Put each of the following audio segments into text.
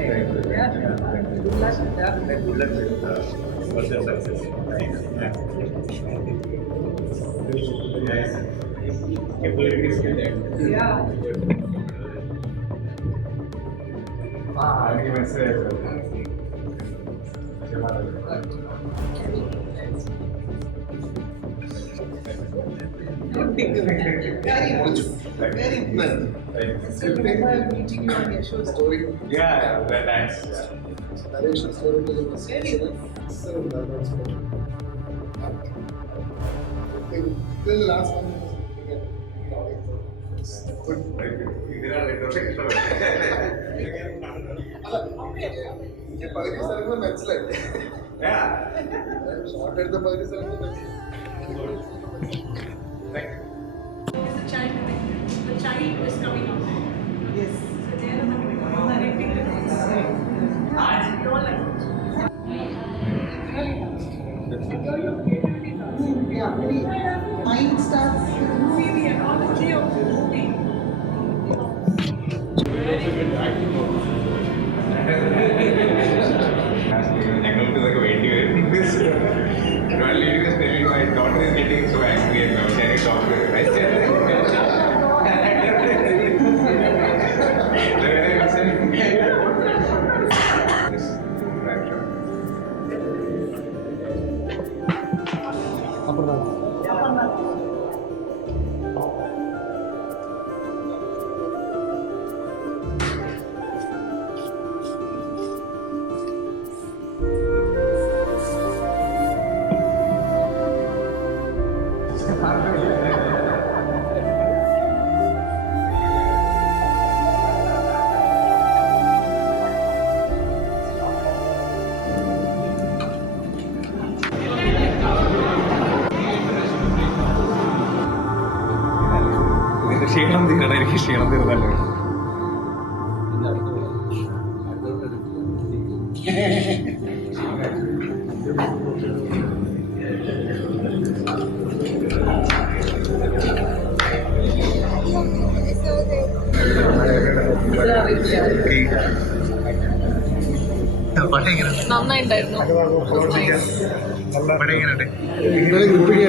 Yeah. Good luck with that. Good luck with further success. Yeah. എനിക്ക് മനസ്സിലായത് Very much. Very well. I remember meeting you on your show story. Yeah, very nice. Narration storytelling was Very excellent background score. Till last one was good. പകുതി സ്ഥലങ്ങൾ മനസ്സിലായി short എടുത്ത പകുതി സ്ഥലങ്ങൾ മനസ്സിലായി. Is the child coming? The child is coming out. Yes. So they are narrating the notes. You all like it. Really nice. Enjoy your creativity class. Yeah, very mind starts. See the analogy of the movie. ഞങ്ങൾക്ക് ഇതൊക്കെ വേണ്ടി വരും my daughter is getting so angry and sharing doctor ക്ഷീണം തീരണം എനിക്ക് ക്ഷീണം തീർന്നല്ലോ നന്നായിട്ടുണ്ടായിരുന്നു. ഇന്നലെ ഗ്രിപ്പിംഗ്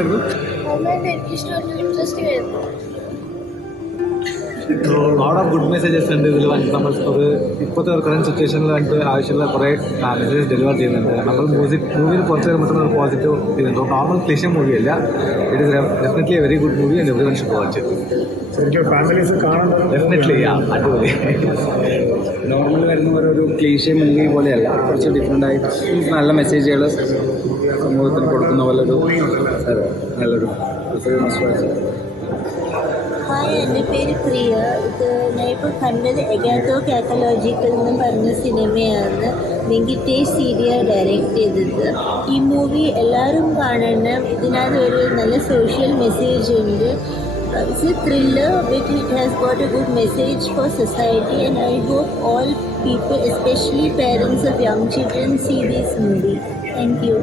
ഇൻട്രസ്റ്റിംഗ് ആയിരുന്നു. ലോഡ് ഓഫ് ഗുഡ് മെസ്സേജസ് ഉണ്ട് ഇതിൽ വന്നിട്ട് നമ്മൾ ഒരു ഇപ്പോഴത്തെ ഒരു കറണ്ട് സിറ്റുവേഷനിൽ വന്നിട്ട് ആവശ്യമുള്ള കുറേ മെസ്സേജസ് ഡെലിവർ ചെയ്യുന്നുണ്ട്. നമ്മൾ മൂവിയിൽ കുറച്ച് വരുമ്പോൾ ഒരു പോസിറ്റീവ് ചെയ്യുന്നുണ്ട്. നോർമൽ ക്ലിഷൻ മൂവിയല്ല, it is definitely a very good movie and every one should watch. ശരിക്കും ഫാമിലീസ് കാണുന്നത് ഡെഫിനറ്റ്ലി അടിപൊളി. നോർമൽ വരുന്ന ഒരു ക്ലീശ മൂവി പോലെയല്ല, കുറച്ച് ഡിഫറെൻ്റ് ആയിട്ട് നല്ല മെസ്സേജുകൾ സമൂഹത്തിന് കൊടുക്കുന്ന പോലൊരു നല്ലൊരു ഹായ്, എൻ്റെ പേര് പ്രിയ. ഇത് ഞാൻ ഇപ്പോൾ കണ്ടത് എഗാത്തോ കാത്തലോജിക്കൽ എന്ന് പറഞ്ഞ സിനിമയാണ്. വെങ്കിട്ടേഷ് സീരിയ ഡയറക്റ്റ് ചെയ്തത്. ഈ മൂവി എല്ലാവരും കാണണം. ഇതിനകത്ത് ഒരു നല്ല സോഷ്യൽ മെസ്സേജ് ഉണ്ട്. It's a thriller but it has got a good message for society, and I hope all people, especially parents of young children, see this movie. Thank you.